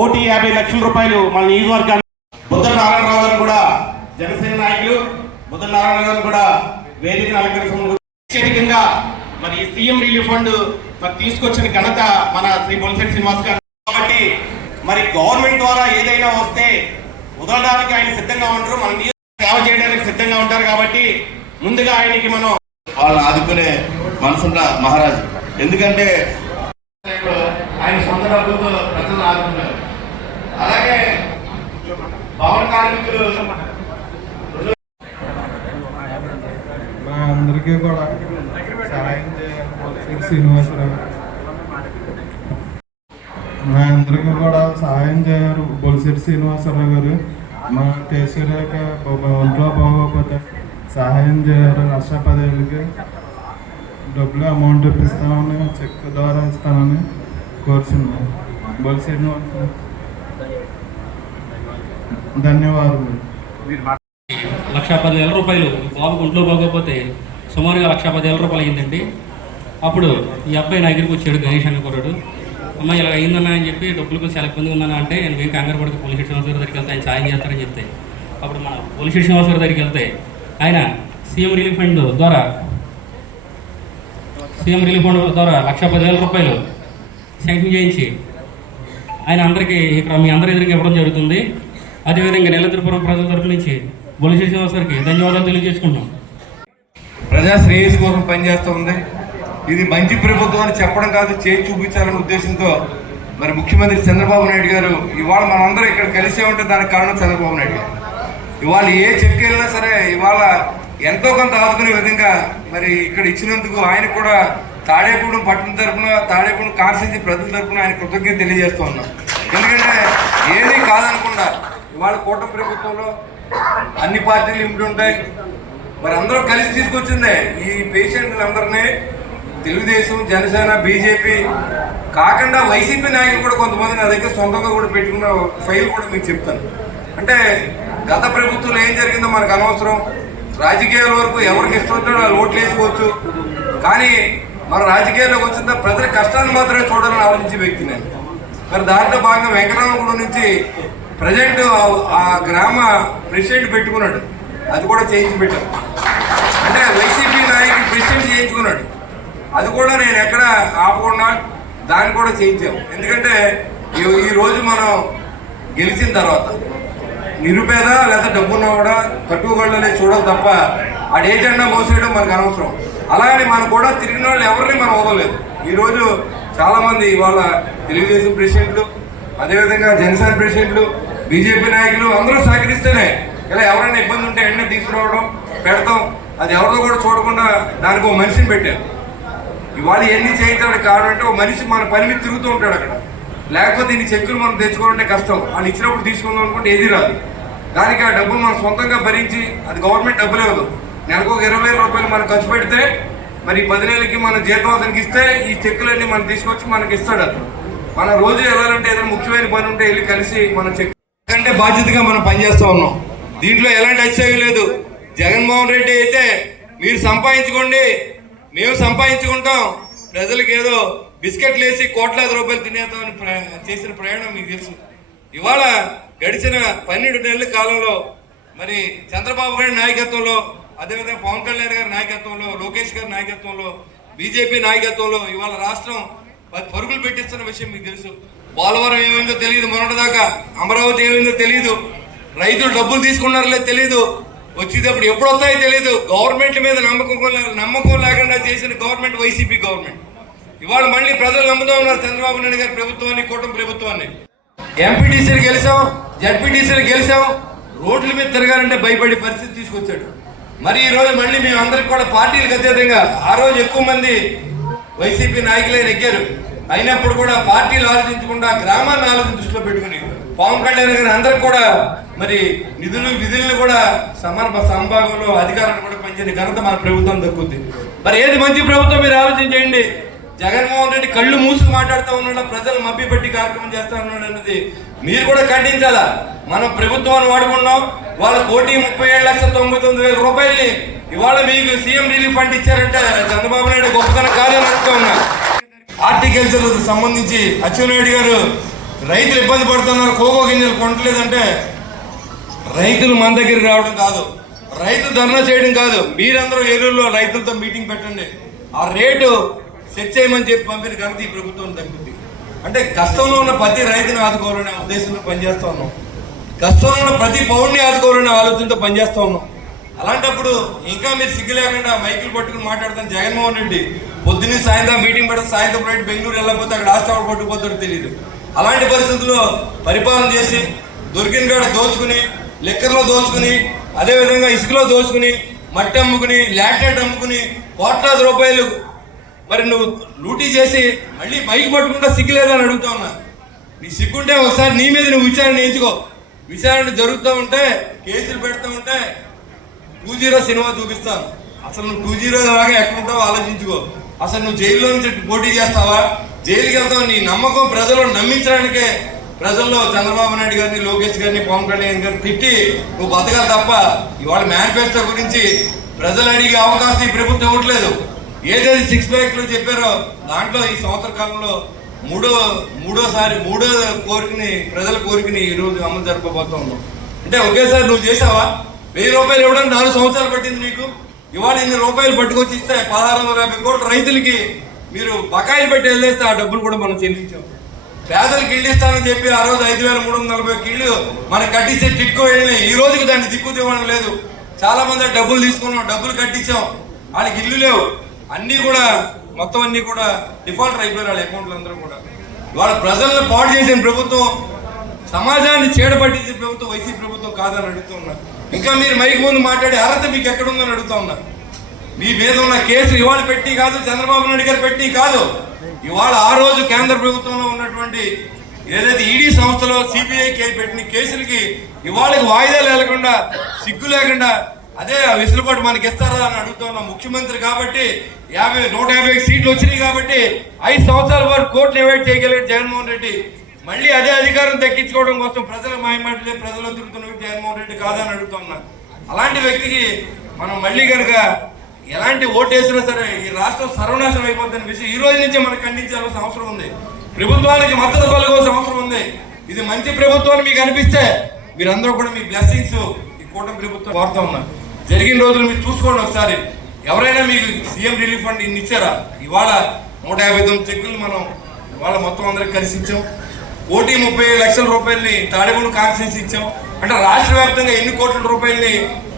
కోటి యాభై లక్షల రూపాయలు మన నియోజకవర్గాన్ని బుద్ధ నారాయణరావు గారు కూడా జనసేన నాయకులు బుద్ధ నారాయణ గారు కూడా వేదికను అలంకరించడం అత్యధికంగా మరి సీఎం రిలీఫ్ ఫండ్ మరి తీసుకొచ్చిన ఘనత మన శ్రీ బొలిశెట్టి శ్రీనివాస్ గారు. కాబట్టి మరి గవర్నమెంట్ ద్వారా ఏదైనా వస్తే వదలడానికి ఆయన సిద్ధంగా ఉంటారు. మన సేవ చేయడానికి సిద్ధంగా ఉంటారు కాబట్టి ముందుగా ఆయనకి మనం వాళ్ళని ఆదుకునే మనసున్న మహారాజు? ఎందుకంటే ఆయన సొంత డబ్బులతో ప్రజలను ఆదుకున్నారు. అలాగే భవన కార్మికులు మా అందరికీ కూడా సహాయం చేయాలి. శ్రీనివాసరావు. మా అందరికీ కూడా సహాయం చేయరు బొలిశెట్టి శ్రీనివాసరావు గారు మా కేసీఆర్ ఒంట్లో బాగోకపోతే సహాయం చేయరు లక్ష పదేళ్ళకి డబ్బులు అమౌంట్ ఇప్పిస్తామని చెక్ ద్వారా ఇస్తామని కోరుచున్నాను బొలిశెట్టి శ్రీనివాసరావు. ధన్యవాదాలు లక్ష పదివేల రూపాయలు. బాబు గుంట్లో బాగోకపోతే సుమారుగా లక్ష పదివేల రూపాయలు అయ్యిందండి. అప్పుడు ఈ అబ్బాయి నా దగ్గరికి వచ్చాడు గణేష్ అనే కుర్రాడు. అమ్మ ఇలా అయిందన్నా అని చెప్పి డబ్బులు కొంచెం చాలా ఇబ్బంది ఉందన్నా అంటే నేను మేము కంగారు పోలీస్ స్టేషన్ ఆఫీసర్ దగ్గరికి వెళ్తే ఆయన సాయం చేస్తారని చెప్తే. అప్పుడు మన పోలీస్ స్టేషన్ ఆఫీసర్ దగ్గరికి వెళ్తే ఆయన సీఎం రిలీఫ్ ఫండ్ ద్వారా సీఎం రిలీఫ్ ఫండ్ ద్వారా లక్ష పదివేల రూపాయలు శాంక్షన్ చేయించి ఆయన అందరికీ ఇక్కడ మీ అందరి ఎదురుగా ఇవ్వడం జరుగుతుంది. అదేవిధంగా నెల్లతిరుపురం ప్రజల తరపు నుంచి పోలీస్ స్టేషన్ ధన్యవాదాలు తెలియజేసుకుంటున్నాం. ప్రజా శ్రేయస్సు కోసం పనిచేస్తూ ఉంది. ఇది మంచి ప్రభుత్వం అని చెప్పడం కాదు చేయి చూపించాలనే ఉద్దేశంతో మరి ముఖ్యమంత్రి చంద్రబాబు నాయుడు గారు ఇవాళ మనందరం ఇక్కడ కలిసే ఉంటే దానికి కారణం చంద్రబాబు నాయుడు గారు. ఇవాళ ఏ చెక్కు వెళ్ళినా సరే ఇవాళ ఎంతో కొంత ఆదుకునే విధంగా మరి ఇక్కడ ఇచ్చినందుకు ఆయన కూడా తాడేపూడెం పట్టణ తరపున తాడేపూడెం కాన్స్టిట్యూన్సీ ప్రజల తరపున ఆయన కృతజ్ఞత తెలియజేస్తూ ఉన్నాం. ఎందుకంటే ఏది కాదనకుండా ఇవాళ కూటమి ప్రభుత్వంలో అన్ని పార్టీలు ఇంటి ఉంటాయి. మరి అందరూ కలిసి తీసుకొచ్చిందే ఈ పేషెంట్లందరినీ తెలుగుదేశం జనసేన బీజేపీ కాకుండా వైసీపీ నాయకులు కూడా కొంతమంది నా దగ్గర సొంతంగా కూడా పెట్టుకున్న ఫైల్ కూడా మీకు చెప్తాను. అంటే గత ప్రభుత్వంలో ఏం జరిగిందో మనకు అనవసరం. రాజకీయాల వరకు ఎవరికి ఇష్టం వాళ్ళు ఓట్లు వేసుకోవచ్చు. కానీ మన రాజకీయాల్లోకి వచ్చిన ప్రజల కష్టాన్ని మాత్రమే చూడాలని ఆలోచించే వ్యక్తి నేను. మరి దాంట్లో భాగంగా వెంకటరామగూడెం నుంచి ప్రజెంట్ ఆ గ్రామ ప్రెసిడెంట్ పెట్టుకున్నాడు. అది కూడా చేయించి పెట్టాం. అంటే వైసీపీ నాయకుడు ప్రెసిడెంట్ చేయించుకున్నాడు. అది కూడా నేను ఎక్కడ ఆపకుండా దాన్ని కూడా చేయించాం. ఎందుకంటే ఈ- రోజు మనం గెలిచిన తర్వాత నిరుపేద లేదా డబ్బున్నా కూడా తట్టుకోగలనే చూడాలి తప్ప ఆడ ఏజెండా మోసేయడం మనకు అనవసరం. అలాగని మనం కూడా తిరిగిన వాళ్ళు ఎవరిని మనం వదలలేదు. ఈరోజు చాలామంది ఇవాళ తెలుగుదేశం ప్రెసిడెంట్లు అదేవిధంగా జనసేన ప్రెసిడెంట్లు బీజేపీ నాయకులు అందరూ సహకరిస్తేనే ఇలా ఎవరైనా ఇబ్బంది ఉంటే ఎండ తీసుకురావడం పెడతాం. అది ఎవరితో కూడా చూడకుండా దానికి ఒక మనిషిని పెట్టారు. ఇవాళ ఎన్ని చేయించడానికి కారణం అంటే ఒక మనిషి మన పని మీద తిరుగుతూ ఉంటాడు అక్కడ. లేకపోతే ఇన్ని చెక్కులు మనం తెచ్చుకోవాలంటే కష్టం. వాళ్ళు ఇచ్చినప్పుడు తీసుకుందాం అనుకుంటే ఏది రాదు. దానికి ఆ డబ్బులు మనం సొంతంగా భరించి అది గవర్నమెంట్ డబ్బులు ఇవ్వదు నెలకు ఒక ఇరవై వేల రూపాయలు మనం ఖర్చు పెడితే మరి ఈ పది నెలలకి మన జీతం అతనికి ఇస్తే ఈ చెక్కులన్నీ మనం తీసుకొచ్చి మనకి ఇస్తాడు అతను. మన రోజు వెళ్ళాలంటే ఏదైనా ముఖ్యమైన పని ఉంటే వెళ్ళి కలిసి మనం చెక్ అంటే బాధ్యతగా మనం పనిచేస్తూ ఉన్నాం. దీంట్లో ఎలాంటి అతిశయం లేదు. జగన్మోహన్ రెడ్డి అయితే మీరు సంపాదించుకోండి మేము సంపాదించుకుంటాం. ప్రజలకు ఏదో బిస్కెట్లు వేసి కోట్లాది రూపాయలు తినేద్దామని చేసిన ప్రయాణం మీకు తెలుసు. ఇవాళ గడిచిన పన్నెండు నెలల కాలంలో మరి చంద్రబాబు గారి నాయకత్వంలో అదేవిధంగా పవన్ కళ్యాణ్ గారి నాయకత్వంలో లోకేష్ గారి నాయకత్వంలో బీజేపీ నాయకత్వంలో ఇవాళ రాష్ట్రం పరుగులు పెట్టిస్తున్న విషయం మీకు తెలుసు. పోలవరం ఏమైందో తెలియదు మొన్నటిదాకా అమరావతి ఏమైందో తెలియదు రైతులు డబ్బులు తీసుకున్నారో తెలియదు వచ్చేటప్పుడు ఎప్పుడు వస్తాయో తెలియదు గవర్నమెంట్ మీద నమ్మకం లే- నమ్మకం లేకుండా చేసిన గవర్నమెంట్ వైసీపీ గవర్నమెంట్. ఇవాళ మళ్ళీ ప్రజలు నమ్ముతూ ఉన్నారు చంద్రబాబు నాయుడు గారి ప్రభుత్వాన్ని కూటమి ప్రభుత్వాన్ని. ఎంపీటీసీలు గెలిచాం జడ్పీటీసీలు గెలిచాం. రోడ్ల మీద తిరగాలంటే భయపడే పరిస్థితి తీసుకొచ్చాడు. మరి ఈ రోజు మళ్ళీ మేము అందరికి కూడా పార్టీలకు అత్యధికంగా ఆ రోజు ఎక్కువ మంది వైసీపీ నాయకులే నెగ్గారు. అయినప్పుడు కూడా పార్టీలు ఆలోచించకుండా గ్రామాన్ని ఆలోచన దృష్టిలో పెట్టుకుని పవన్ కళ్యాణ్ గారు అందరికి కూడా మరి నిధులు విధులను కూడా సమర్ప సంభాగంలో అధికారాన్ని కూడా పనిచేయని ఘనత మన ప్రభుత్వం దక్కుద్ది. మరి ఏది మంచి ప్రభుత్వం మీరు ఆలోచించేయండి జగన్మోహన్ రెడ్డి కళ్ళు మూసుకు మాట్లాడుతూ ఉన్నాడు? ప్రజలు మభ్యపెట్టి కార్యక్రమం చేస్తా ఉన్నాడు అన్నది మీరు కూడా ఖండించాలా? మనం ప్రభుత్వాన్ని వాడుకున్నాం. వాళ్ళ కోటి ముప్పై ఏడు లక్షల తొంభై తొమ్మిది వేల రూపాయల్ని ఇవాళ మీకు సీఎం రిలీఫ్ ఫండ్ ఇచ్చారంటే. చంద్రబాబు నాయుడు గొప్పతనం కాదని అడుగుతూ ఉన్నా. హార్టికల్చర్ సంబంధించి అచ్చెన్నాయుడు గారు రైతులు ఇబ్బంది పడుతున్నారు కోకో గింజలు కొనట్లేదంటే రైతులు మన దగ్గరికి రావడం కాదు. రైతు ధర్నా చేయడం కాదు. మీరందరూ ఏలూరులో రైతులతో మీటింగ్ పెట్టండి. ఆ రేటు సెట్ చేయమని చెప్పి పంపిన కనుక ఈ ప్రభుత్వం తగ్గుతుంది అంటే కష్టంలో ఉన్న ప్రతి రైతుని ఆదుకోవాలనే ఉద్దేశంతో పనిచేస్తా ఉన్నాం. కష్టంలో ఉన్న ప్రతి పౌరుని ఆదుకోవాలనే ఆలోచనతో పనిచేస్తా ఉన్నాం. అలాంటప్పుడు ఇంకా మీరు సిగ్గు లేకుండా మైకులు పట్టుకుని మాట్లాడతాం జగన్మోహన్ రెడ్డి. పొద్దున్నే సాయంత్రం మీటింగ్ పెడతాం సాయంత్రం రైట్ బెంగళూరు వెళ్ళకపోతే అక్కడ హాస్టల్ పట్టుకుపోతాడో తెలియదు అలాంటి పరిస్థితుల్లో పరిపాలన చేసి దొరికిన కాడ దోచుకుని లిక్కర్లో దోచుకుని అదేవిధంగా ఇసుకలో దోచుకుని మట్టి అమ్ముకుని లాటెట్ అమ్ముకుని కోట్లాది రూపాయలు మరి నువ్వు లూటీ చేసి మళ్ళీ బైక్ పట్టుకుంటా సిగ్గు లేదని అడుగుతా ఉన్నా. నీ సిగ్గుంటే ఒకసారి నీ మీద నువ్వు విచారణ చేయించుకో విచారణ జరుగుతూ ఉంటే కేసులు పెడుతూ ఉంటే టూ జీరో సినిమా చూపిస్తాను. అసలు నువ్వు టూ జీరో లాగా ఎక్కడుంటావో ఆలోచించుకో. అసలు నువ్వు జైల్లో నుంచి పోటీ చేస్తావా? జైలుకి వెళ్తావు. నీ నమ్మకం ప్రజలు నమ్మించడానికే ప్రజల్లో చంద్రబాబు నాయుడు గారిని లోకేష్ గారిని పవన్ కళ్యాణ్ గారిని తిట్టి నువ్వు బతకాలి తప్ప ఇవాళ మేనిఫెస్టో గురించి ప్రజలు అడిగే అవకాశం ఈ ప్రభుత్వం ఇవ్వట్లేదు. ఏదైతే సిక్స్ ప్యాక్లో చెప్పారో దాంట్లో ఈ సంవత్సర కాలంలో మూడో మూడోసారి మూడో కోరికని ప్రజల కోరికని ఈ రోజు అమలు జరపబోతా ఉన్నాం అంటే ఒకేసారి నువ్వు చేసావా? వెయ్యి రూపాయలు ఇవ్వడానికి నాలుగు సంవత్సరాలు పట్టింది నీకు ఇవాళ ఇన్ని రూపాయలు పట్టుకొచ్చి ఇస్తే పదహారు వందల యాభై కోట్ల రైతులకి మీరు బకాయిలు పెట్టి వెళ్ళేస్తే ఆ డబ్బులు కూడా మనం చెల్లించాం. పేదలకు ఇల్లు ఇస్తానని చెప్పి ఆ రోజు ఐదు వేల మూడు వందల నలభై ఇల్లు మనం కట్టించే టిట్కో వెళ్ళినాయి ఈ రోజుకి దాన్ని దిక్కు తివ్వడం లేదు. చాలా మంది డబ్బులు తీసుకున్నాం డబ్బులు కట్టించాం. వాళ్ళకి ఇల్లు లేవు. అన్నీ కూడా మొత్తం అన్నీ కూడా డిఫాల్ట్ అయిపోయారు వాళ్ళ అకౌంట్లు అందరూ కూడా. వాళ్ళ ప్రజలను పాడు చేసిన ప్రభుత్వం సమాజాన్ని చేడబట్టించే ప్రభుత్వం వైసీపీ ప్రభుత్వం కాదని అడుగుతూ ఉన్నా. ఇంకా మీరు మైక్ ముందు మాట్లాడే అర్హత మీకు ఎక్కడుందని అడుగుతా ఉన్నా. మీ మీద ఉన్న కేసు ఇవాళ పెట్టి కాదు చంద్రబాబు నాయుడు గారు పెట్టి కాదు. ఇవాళ ఆ రోజు కేంద్ర ప్రభుత్వంలో ఉన్నటువంటి ఏదైతే ఈడీ సంస్థలో సిబిఐ పెట్టిన కేసులకి ఇవాళకి వాయిదాలు లేకుండా సిగ్గు లేకుండా అదే ఆ వెసులుబాటు మనకి ఇస్తారా అని అడుగుతున్నాం ముఖ్యమంత్రి కాబట్టి యాభై నూట యాభై సీట్లు వచ్చినాయి కాబట్టి ఐదు సంవత్సరాల వరకు కోర్టును ఎవేట్ చేయగలిగాడు జగన్మోహన్ రెడ్డి. మళ్ళీ అదే అధికారం దక్కించుకోవడం కోసం ప్రజల మాయమాటలే ప్రజలు తిరుగుతున్న వ్యక్తి జగన్మోహన్ రెడ్డి కాదని అడుగుతున్నా. అలాంటి వ్యక్తికి మనం మళ్ళీ కనుక ఎలాంటి ఓటు వేసినా సరే ఈ రాష్ట్రం సర్వనాశనం అయిపోతున్న విషయం ఈ రోజు నుంచే మనకు ఖండించాల్సిన అవసరం ఉంది. ప్రభుత్వానికి మద్దతు కలగవలసిన అవసరం ఉంది. ఇది మంచి ప్రభుత్వం మీకు అనిపిస్తే మీరందరూ కూడా మీ బ్లెస్సింగ్స్ ఈ కూటమి ప్రభుత్వం కోరుతా ఉన్నారు. జరిగిన రోజులు మీరు చూసుకోండి ఒకసారి. ఎవరైనా మీకు సీఎం రిలీఫ్ ఫండ్ ఇన్ని ఇచ్చారా? ఇవాళ నూట యాభై తొమ్మిది చెక్కులు మనం ఇవాళ మొత్తం అందరికి కలిసి ఇచ్చాం. కోటి ముప్పై లక్షల రూపాయలని తాడేపల్లి కాన్స్టిట్యూన్సీ ఇచ్చాం. అంటే రాష్ట్ర వ్యాప్తంగా ఎన్ని కోట్ల రూపాయలని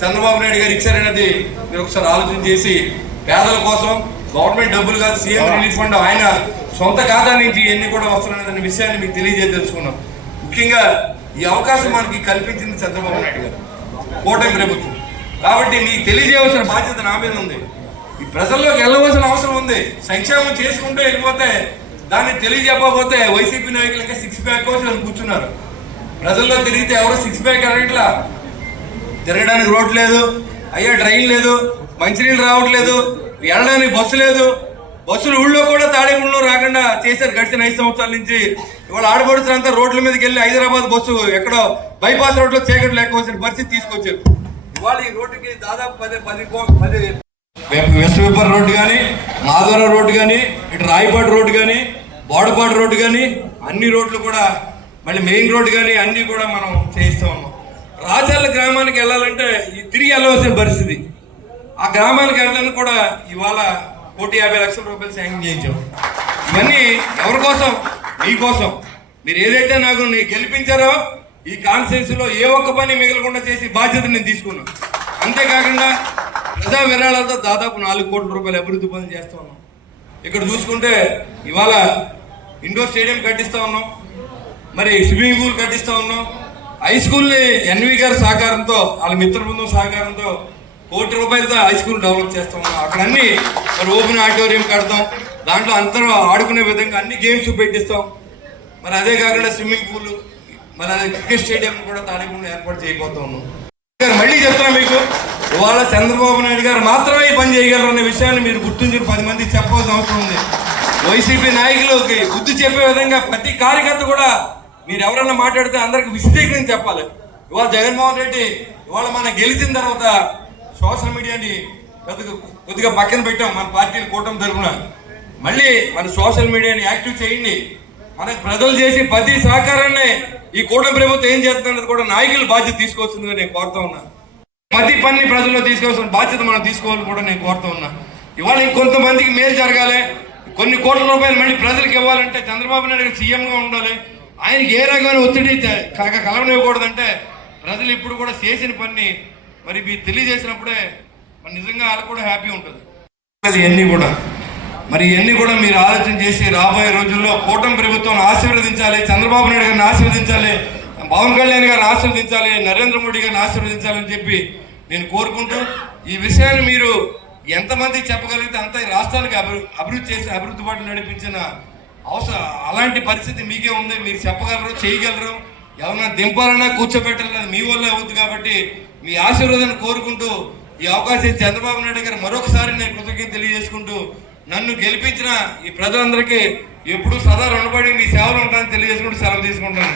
చంద్రబాబు నాయుడు గారు ఇచ్చారనేది మీరు ఒకసారి ఆలోచన చేసి పేదల కోసం గవర్నమెంట్ డబ్బులు కాదు సీఎం రిలీఫ్ ఫండ్ ఆయన సొంత ఖాతా నుంచి ఎన్ని కూడా వస్తున్నాయనే విషయాన్ని మీకు తెలియజేయదలుచుకున్నాం. ముఖ్యంగా ఈ అవకాశం మనకి కల్పించింది చంద్రబాబు నాయుడు గారు. కూటమి ప్రభుత్వం. కాబట్టి మీకు తెలియజేయవలసిన బాధ్యత నా మీద ఉంది. ఈ ప్రజల్లోకి వెళ్ళవలసిన అవసరం ఉంది. సంక్షేమం చేసుకుంటూ వెళ్ళిపోతే దాన్ని తెలియజెప్పకపోతే వైసీపీ నాయకులకి సిక్స్ బ్యాక్ కోసం కూర్చున్నారు. ప్రజల్లో తిరిగితే ఎవరు సిక్స్ బ్యాక్ అడగట్లా తిరగడానికి రోడ్ లేదు అయ్యా ట్రైన్ లేదు మంచినీళ్ళు రావట్లేదు వెళ్ళడానికి బస్సు లేదు. బస్సులు ఊళ్ళో కూడా తాడేపూడిలో రాకుండా చేశారు గడిచిన ఐదు సంవత్సరాల నుంచి. ఇవాళ ఆడపడుతున్నంతా రోడ్ల మీదకి వెళ్ళి హైదరాబాద్ బస్సు ఎక్కడో బైపాస్ రోడ్లో చీకటి లేకపోసిన పరిస్థితి తీసుకొచ్చారు. ఇవాళ ఈ రోడ్డుకి దాదాపు పది పది కో- పది వెస్ట్ విపర్ రోడ్డు కానీ మాధవరావు రోడ్డు కానీ ఇటు రాయపాడు రోడ్డు కానీ బోడపాడు రోడ్డు కానీ అన్ని రోడ్లు కూడా మళ్ళీ మెయిన్ రోడ్డు కానీ అన్నీ కూడా మనం చేయిస్తా ఉన్నాం. రాచర్ల గ్రామానికి వెళ్ళాలంటే ఈ తిరిగి వెళ్ళవలసిన పరిస్థితి. ఆ గ్రామానికి వెళ్ళడానికి కూడా ఇవాళ కోటి యాభై లక్షల రూపాయలు శాంక్షన్ చేయించాం. ఇవన్నీ ఎవరి కోసం? మీకోసం మీరు ఏదైతే నాకు నీ- గెలిపించారో ఈ కాన్స్టిట్యూన్సీలో ఏ ఒక్క పని మిగలకుండా చేసి బాధ్యత నేను తీసుకున్నాను. అంతేకాకుండా ప్రజా విరాళాలతో దాదాపు నాలుగు కోట్ల రూపాయలు అభివృద్ధి పనులు చేస్తా ఉన్నాం. ఇక్కడ చూసుకుంటే ఇవాళ ఇండోర్ స్టేడియం కట్టిస్తూ ఉన్నాం. మరి స్విమ్మింగ్ పూల్ కట్టిస్తూ ఉన్నాం. హై స్కూల్ని ఎన్వి గారి సహకారంతో వాళ్ళ మిత్ర బృందం సహకారంతో కోటి రూపాయలతో హై స్కూల్ డెవలప్ చేస్తూ ఉన్నాం. అక్కడ అన్ని మరి ఓపెన్ ఆడిటోరియం కడతాం. దాంట్లో అందరూ ఆడుకునే విధంగా అన్ని గేమ్స్ పెట్టిస్తాం. మరి అదే కాకుండా స్విమ్మింగ్ పూల్ మరి క్రికెట్ స్టేడియం కూడా తాడేకుండా ఏర్పాటు చేయబోతా ఉన్నాం. మళ్ళీ చెప్తున్నా మీకు. ఇవాళ చంద్రబాబు నాయుడు గారు మాత్రమే పని చేయగలరు అనే విషయాన్ని మీరు గుర్తుంచి పది మందికి చెప్పవలసిన అవసరం ఉంది. వైసీపీ నాయకులకి బుద్ధి చెప్పే విధంగా ప్రతి కార్యకర్త కూడా మీరు ఎవరన్నా మాట్లాడితే అందరికి విశదీకరించి చెప్పాలి. ఇవాళ జగన్మోహన్ రెడ్డి ఇవాళ మనం గెలిచిన తర్వాత సోషల్ మీడియాని కొద్దిగా కొద్దిగా పక్కన పెట్టాం మన పార్టీ కూటమి తరఫున. మళ్ళీ మన సోషల్ మీడియాని యాక్టివ్ చేయండి. మనకు ప్రజలు చేసి ప్రతి సహకారాన్ని ఈ కూటమి ప్రభుత్వం ఏం చేస్తున్నది కూడా నాయకులు బాధ్యత తీసుకోవాల్సిందిగా నేను కోరుతా ఉన్నా ప్రతి పని ప్రజల్లో తీసుకోవాల్సిన బాధ్యత మనం తీసుకోవాలని కూడా నేను కోరుతూ ఉన్నా. ఇవాళ ఇంకొంతమందికి మేలు జరగాలి. కొన్ని కోట్ల రూపాయలు మళ్ళీ ప్రజలకు ఇవ్వాలంటే చంద్రబాబు నాయుడు సీఎంగా ఉండాలి. ఆయనకి ఏ రకమైన ఒత్తిడి త- కలవనివ్వకూడదంటే ప్రజలు ఇప్పుడు కూడా చేసిన పని మరి మీరు తెలియజేసినప్పుడే మరి నిజంగా వాళ్ళకు కూడా హ్యాపీ ఉంటుంది. ఇవన్నీ కూడా. మరి ఇవన్నీ కూడా మీరు ఆలోచన చేసి రాబోయే రోజుల్లో కూటమి ప్రభుత్వం ఆశీర్వదించాలి చంద్రబాబు నాయుడు గారిని ఆశీర్వదించాలి. పవన్ కళ్యాణ్ గారిని ఆశీర్వదించాలి నరేంద్ర మోడీ గారిని ఆశీర్వదించాలని చెప్పి నేను కోరుకుంటూ ఈ విషయాన్ని మీరు ఎంతమంది చెప్పగలిగితే అంత ఈ రాష్ట్రానికి అభివృద్ధి అభివృద్ధి చేసి అభివృద్ధి బాటలు నడిపించిన అవసరం అలాంటి పరిస్థితి మీకే ఉంది. మీరు చెప్పగలరు చేయగలరు ఎవరన్నా దింపాలన్నా కూర్చోబెట్టాలన్నా మీ వల్ల అవుతుంది కాబట్టి మీ ఆశీర్వాదాన్ని కోరుకుంటూ ఈ అవకాశం చంద్రబాబు నాయుడు గారు మరొకసారి నేను కృతజ్ఞత తెలియజేసుకుంటూ నన్ను గెలిపించిన ఈ ప్రజలందరికీ ఎప్పుడూ సదా రుణపడి మీ సేవలు ఉంటానని తెలియజేసుకుంటూ సెలవు తీసుకుంటాను